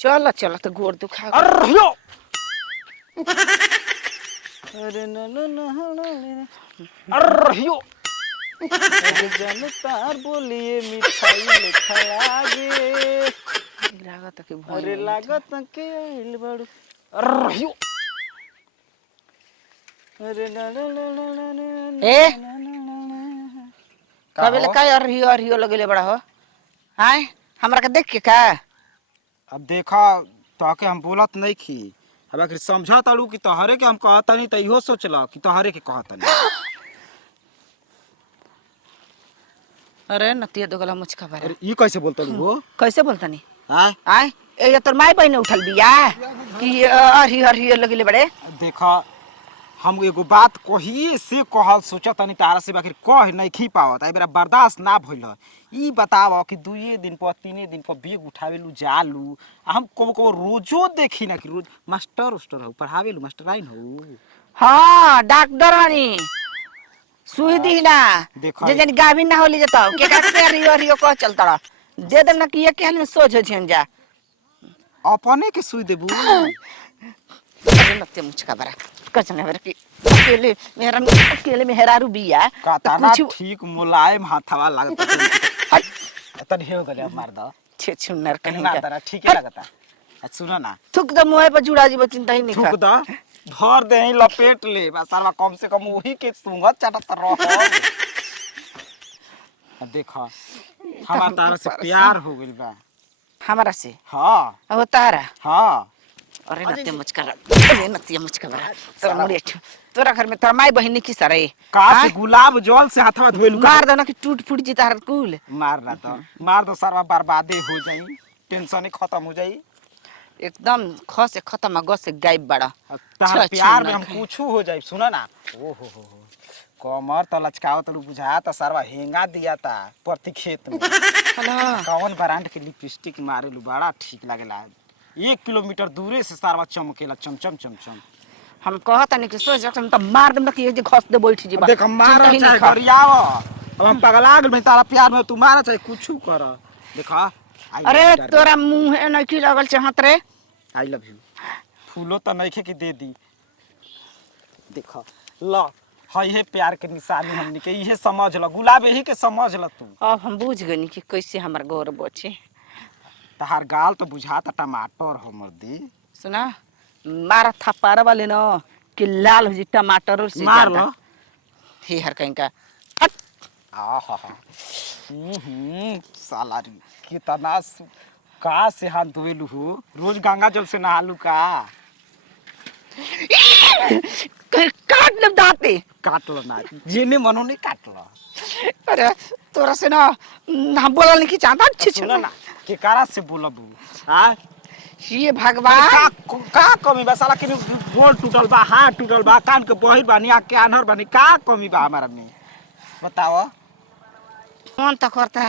चल चल तो गोड़ दुखा अरे यो अरे न न न अरे यो अरे जनता बोलिए मिठाई लेखा लागे लागत के भई अरे लागत के आइल बड़ू अरे यो अरे न न न न ए का कबे ले हो? का अरियो लगेले बड़ा हो हाय हमरा के देख के का अब देखा तोहके हम बोलत नहीं खी अब आखिर समझा ताड़ू कि तोहरे के हम कहता नहीं तो इहो सोचला कि तोहरे के कहता नहीं अरे नतिया दोगला मुचका बारे अरे ई कैसे बोलता हो कैसे बोलतनी हां आय ए तोर माई बहिन उठल बिया कि अरियो लगेले बड़े देखा हम एगो बात कहिए से कहल सोचत नहीं तारा से आखिर कह नहीं खी पावत आई बेरा बर्दाश्त ना भइल ई बताव कि दुइये दिन पर तीने दिन पर बेग उठावेलू जालू आ हम कबो कबो रोजो देखी ना कि रोज मास्टर उस्टर हो पढ़ावेलू मास्टराइन हो हां डॉक्टर हनी सुई दी ना देखा जे जन गाभिन ना होली जता के का के अरियो कह चलता दे दे ना कि ये केहन सोच छन जा अपने के सुई देबू अरे नतिया मुचका बारे कचने बारे कि अकेले मेहरारू बिया का तो ताना कुछ ठीक मुलायम हाथवा लागत तन हे गले मार द छे छुन्नर कहीं मार का दरा ठीक है लगता सुनो ना थुक द मुंह पे जुड़ा जीव चिंता ही नहीं थूक द धर दे ही लपेट ले बस साला कम से कम वही के सुंगत चाटत रह देखा हमार तारा से प्यार हो गइल बा हमारा से हां अब तारा हां अरे नतिया मुचका अरे नतिया मुचका बारे तोरा मुरेठ तोरा घर में तोरा माई बहिन की सरे का से गुलाब जल से हाथवा धोइल मार दो ना कि टूट फूट जी तार कुल मार दो सारा बर्बादे हो जाई टेंशन ही खत्म हो जाई एकदम ख से खत्म ग से गायब बड़ा तार प्यार में हम कुछ हो जाई सुना ना ओ हो कमर त लचकाओ तलू बुझा त सरवा हेंगा दिया ता प्रति खेत में कौन ब्रांड के लिपस्टिक मारेलू बड़ा ठीक लागेला 1 किलोमीटर दूरे से सरवा चमकेला चमचम चमचम हम कहता नहीं कि सोच हम त मार दम कि जे घस दे बैठ जी देख हम मार चाहे गरियाव अब हम पगला गेल में तारा प्यार में तू मार चाहे कुछ कर देखा अरे तोरा मुंह है नहीं की लगल चाहत रे आई लव यू फूलो तो नहीं खे कि दे दी देखा ल हई है प्यार के निशानी हमनी के इहे समझ ल गुलाब यही के समझ ल तू अब हम बुझ गनी कि कैसे हमर गौर बचे तहार गाल तो बुझाता टमाटर हमर दी सुना मारा थप्पार वाले न कि लाल हो जी टमाटर से मार लो हे हर कहीं का हट आहा साला रे कितना का से हाथ धोइलू हो रोज गंगा जल से नहालू का काट ले दाते काट लो ना जेने मनो नहीं काट लो अरे तोरा से ना ना बोलल नहीं कि चाहता छी छी सुना ना के कारा से बोलबू हां ये भगवान का कमी बा साला के गोल टूटल बा हाथ टूटल बा कान के बहिर बानी आँख के आन्हर बानी का कमी बा हमारा में बताओ मन त करता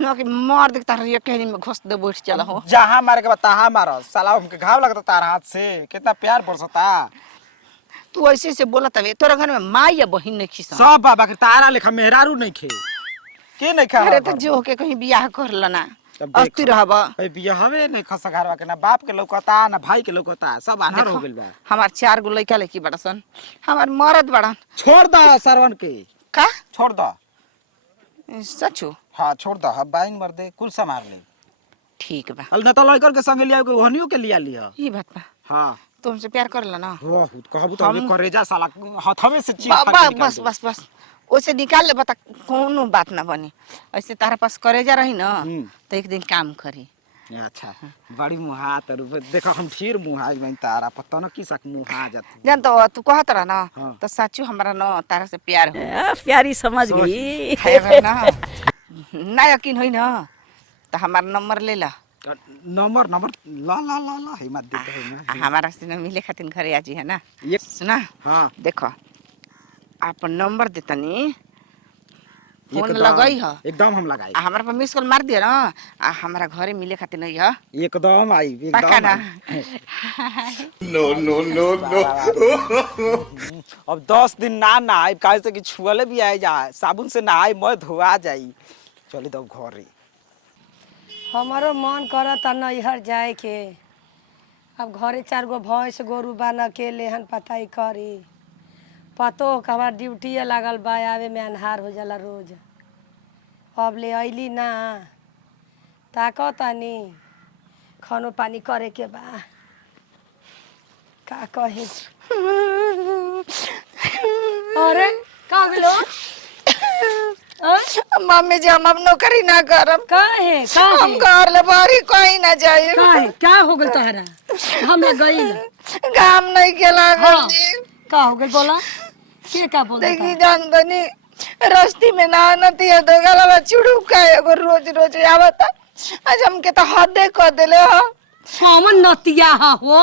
न कि मार देखता रे कहनी में घुस दे बैठ चला हो जहां मारे के बता तहां मारो साला हमके घाव लगता तार हाथ से कितना प्यार बरसता तू ऐसे से बोलत हवे तोरा घर में माई या बहिन नहीं खिसा सब बाबा के तारा लेखा मेहरारू नहीं खे के नहीं खा अरे त जो के कहीं बियाह कर लना अस्ति रहबा ए बियाहवे नहीं खस घरवा के ना बाप के लौकता ना भाई के लौकता सब आनर हो गेल बा हमार 4 गो लइका लेकी बड़सन हमार मरद बड़न छोड़ द सरवन के का छोड़ द सचो हां छोड़ द हम बाइन मर दे कुल संभाल ले ठीक बा अल न तो लइकर के संग लिया के हनियो के लिया लिया ई बात बा हां तुमसे प्यार कर लना बहुत कहबू तो हमें करेजा साला हथवे से चीर बस बस बस ओसे निकाल ले बता कोनो बात ना बनी ऐसे तारा पास करेजा रही ना तो एक दिन काम करी अच्छा बड़ी मुहा तरु देखो हम फिर मुहा में तारा पता न की सक मुहा जात जान तो तू कहत रहा ना हाँ। तो सच्चू हमरा ना तारा से प्यार हो प्यारी समझ गई है ना ना यकीन होई ना तो हमार नंबर ले ला नंबर नंबर ला ला ला ला हे मत देते है हमारा से न मिले खातिर घरे आजी है ना ये सुना हां देखो आप नंबर देतनी फोन लगाई ह एकदम हम लगाई हमरा पर मिस कॉल मार दिया ना आ हमरा घरे मिले खातिर नहीं है एकदम आई पक्का ना नो नो नो नो अब 10 दिन ना नहाई काहे से कि छुअले भी आए जा साबुन से नहाई मैं धोआ जाई चली दब घरे हमारो मन करता नैहर जाए के अब घरे 4 गो भैंस गोरू बा न के लेहन पताई करी पतो का हमार ड्यूटी लागल बा आवे में अन्हार हो जाला रोज। अब ले अइली ना ताकतानी खानो पानी करे के बा का कही। अरे का भेलो? मम्मी जी हम अब नौकरी ना करब। काहे हम घर ले बाहरी कहीं ना जाए। काहे क्या हो गल तोहरा? हम लग गई काम नहीं के लागल हाँ। जी। का हो गल बोला के का बोल देखी जान बनी रस्ती में ना नती है तो गलवा चुड़ू का एगो रोज रोज आवता। आज हमके तो हदे कर देले हो। कौन नतिया हो?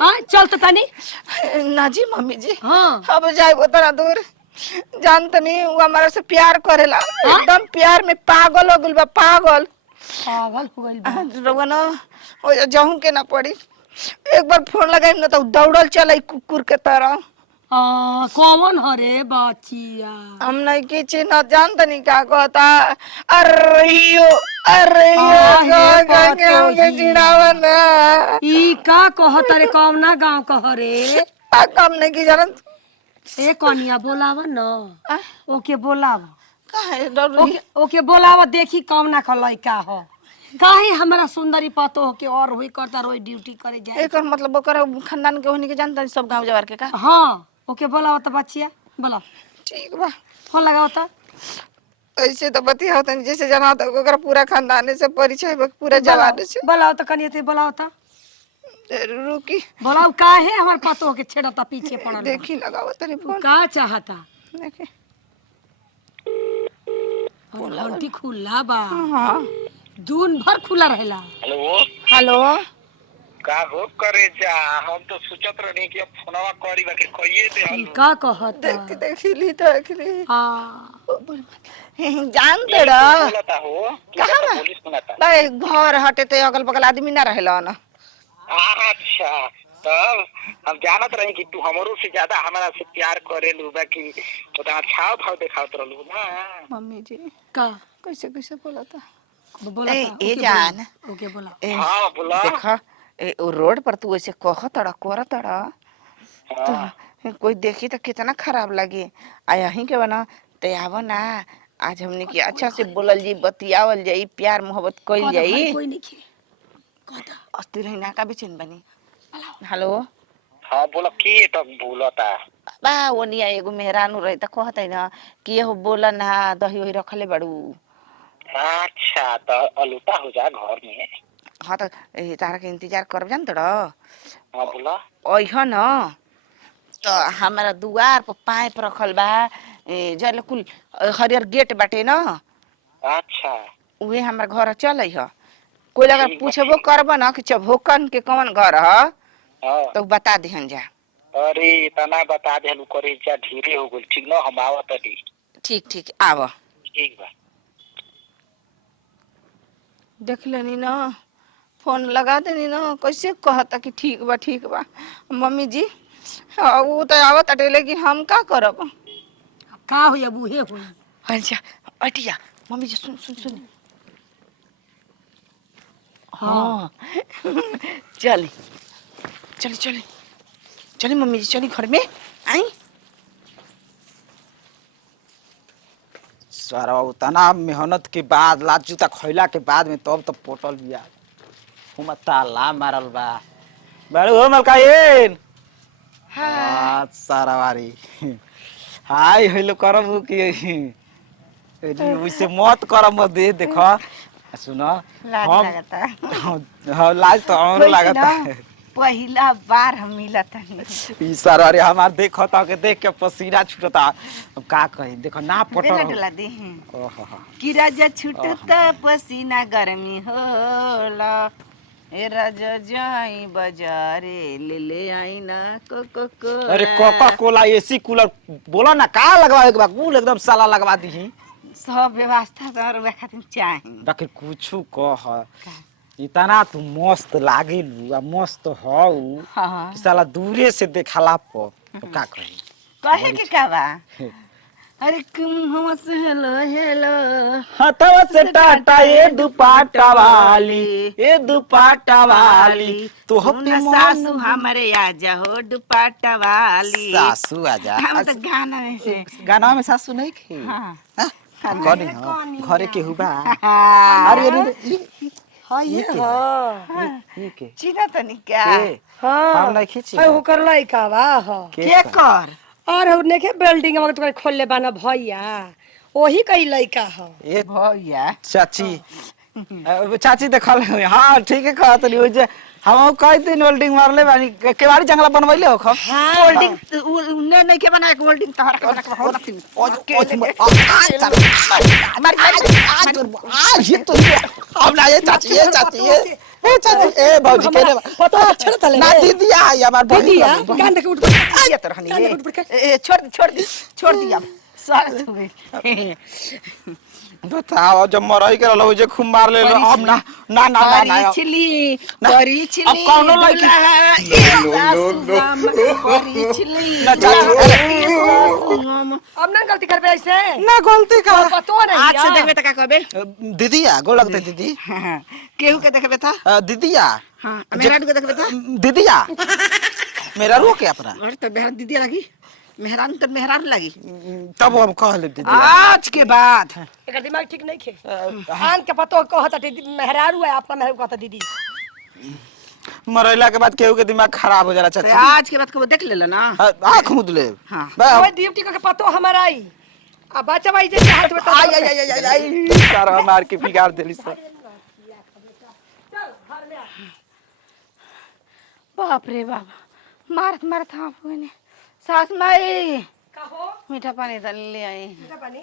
हां चल तो तनी ना जी मम्मी जी हाँ अब जाए उतना दूर जानत नहीं वो हमारा से प्यार करेला एकदम प्यार में पागल हो गइल बा पागल। पागल हो गइल बा। रोगन ओ जाऊं के ना पड़ी एक बार फोन लगाई ना तो दौड़ल चल कुकुर के तरह। कौन हरे बचिया? हम नहीं किछ न जानत नहीं का कहता। अरे पतोही। चिड़ावन ई का कहत रे कौना गांव कह रे? कम नहीं की जानत ए कनिया बोलावा न ओके बोलावा काहे ओके बोलावा देखी कौना का लइका हो काहे हमरा सुंदरी पतो के और हुई करता रोई ड्यूटी करे जाए। एकर मतलब ओकर खानदान के होनी के जानता सब गांव जवार के का। हाँ ओके बोलावा तो बचिया बोला ठीक बा फोन लगाओ तो ऐसे तो बतिया होता जैसे जना तो ओकर पूरा खानदान से परिचय पूरा जवान से बोलाओ तो कनिया ते बोलाओ तो रुकी बोलाओ काहे हमर पतो के छेड़ता पीछे पड़ल देखी लगाओ तनी फोन का चाहता देखी घंटी खुला बा हां दिन भर खुला रहेला। हेलो हेलो का हो करे जा हम तो सोचत रहनी कि अब फोनवा करी बाकी कहिए दे ई हम का कहता देखी ली तो देखली हाँ जानते रह बोलता हो कि कहाँ बा? पुलिस सुनाता भाई घर हटे तो अगल बगल आदमी ना रहेला ना। अच्छा तब हम जानत रही कि तू हमरो से ज्यादा हमारा से प्यार करेलू बाकी तो छाव भाव दिखावत रहलू ना। मम्मी जी का कैसे कैसे बोला था बोला ए, था, ए ओके जान। बोला, ओके बोला हाँ बोला देखा ओ रोड पर तू ऐसे कह तड़ा कर तड़ा तो कोई देखी तो कितना खराब लगी आ यहीं के बना ते आव ना आज हमने की अच्छा से बोलल जी बतियावल जाई प्यार मोहब्बत कइल जाई। कोई नहीं खे कहता अस्थिर है ना का बिचन बनी। हेलो हाँ बोला के तब बोलता बा ओनिया एगो मेहरानू रही त कहतै ना कि हो बोला ना दही वही रखले बड़ू। अच्छा तो अलूता हो जा घर में। हाँ तो तारा के इंतजार करब जान तड़ हाँ बोला ओह न तो हमारा दुआर पर पाइप रखल बा जल कुल हरियर गेट बाटे न अच्छा उहे हमार घर चल ह कोई अगर ठीक बा, पूछबो ठीक। करब न कि चभोकन के कौन घर ह हाँ तो बता दिहन जा। अरे तना बता देलू करे जा ढेरे हो गइल ठीक न हम आवत दी ठीक ठीक आव ठीक बा। देख लेनी न फोन लगा देनी न कैसे कहता कि ठीक बा मम्मी जी। वो तो आवत अटे लेकिन हम का करब। का हो अब उहे होई अच्छा अटिया मम्मी जी सुन सुन सुन हाँ चल चली चली चली मम्मी जी चली घर में आई। सारा उतना मेहनत के बाद लात जूता खैला के बाद में तब तो पोटल बिया हुमा ताला मारल बा बड़ू हो मलकाइन हाँ सारा वारी हाय हेलो करम कि वैसे मत करम दे देखो सुनो लाज लगता हाँ लाज तो हमरो लागता पहला बार हम मिलत ई सारा रे हमार देखो तो के देख के पसीना छूटता अब का कही देखो ना पटल डला दे ओहो कि राजा छूटता पसीना गर्मी होला ए राजा जाई बाजारे ले आई ना को अरे कोका कोला एसी कूलर बोला ना का लगवाए के बा कुल एकदम साला लगवा दी सब व्यवस्था तो खातिर चाही बाकी कुछु कह इतना तू मस्त लागेलू आ मस्त हऊ हाँ कि साला दूरे से देखला प तो का कही कहे के का बा अरे तुम हमसे हेलो हेलो हथवा से टाटा ये दुपाटा वाली, ये दुपाटा वाली तो सुन सासू हमारे आ जाओ दुपट्टा वाली। सासू आजा। हम तो गाना में से गाना में सासू नहीं खे। हाँ कौन घरे के हुबा। हाँ। अरे अरे हाँ ये हाँ ये के चिन्ह तो नहीं क्या के हम हाँ नहीं खींची है ओकर लइका बा हाँ के कर और उ नेके बिल्डिंग में तो खोलले बाना भैया ओही कई लइका ह ये भैया चाची चाची देखल है। हाँ ठीक है कहत नहीं जे हम कई दिन होल्डिंग मारले बानी केवाड़ी जंगला बनवैले हो खब। होल्डिंग ने नहीं के बना के होल्डिंग तहरा के बना के हो रखी आज ये तो अब ना ये चाची ये चाची ए भौजी के रे पता चल तले ना दीदी आई हमार दीदिया बहन कान देख उठ पड़ ये तो रहनी छोड़ दिया सास हो गई बताओ जब मरई के रहलो जे खूब मार ले अब ना ना ना ना ना छिली ना। बड़ी छिली अब कौनो लड़की बड़ी छिली ना चाची अब ना गलती करबे ऐसे ना गलती का पतो नहीं आज से देखबे त का कहबे दीदिया गोल लगते दीदी केहू के देखबे त दीदिया हां मेरा के देखबे त दीदिया मेरा रो के अपना और तो बेहद दीदी लगी मेहरान तो मेहरान लगी तब हम कह ले दीदी आज के बाद एकर दिमाग ठीक नहीं खे आन के पतो कहत दीदी मेहरारू है अपना मेहरारू कहता दीदी मरैला के बाद केहू के दिमाग खराब हो जाला तो चाची। आज के बाद को देख ले ना आँख मुद ले हाँ। ओए ड्यूटी के पतो हमारा आई अब बच्चा भाई जे हाथ में आई आई आई आई आई सारा मार के बिगाड़ देली सब। बाप रे बाप मारत मारत हाँ ने सास माई कहो मीठा पानी डाल ले आई बेटा पानी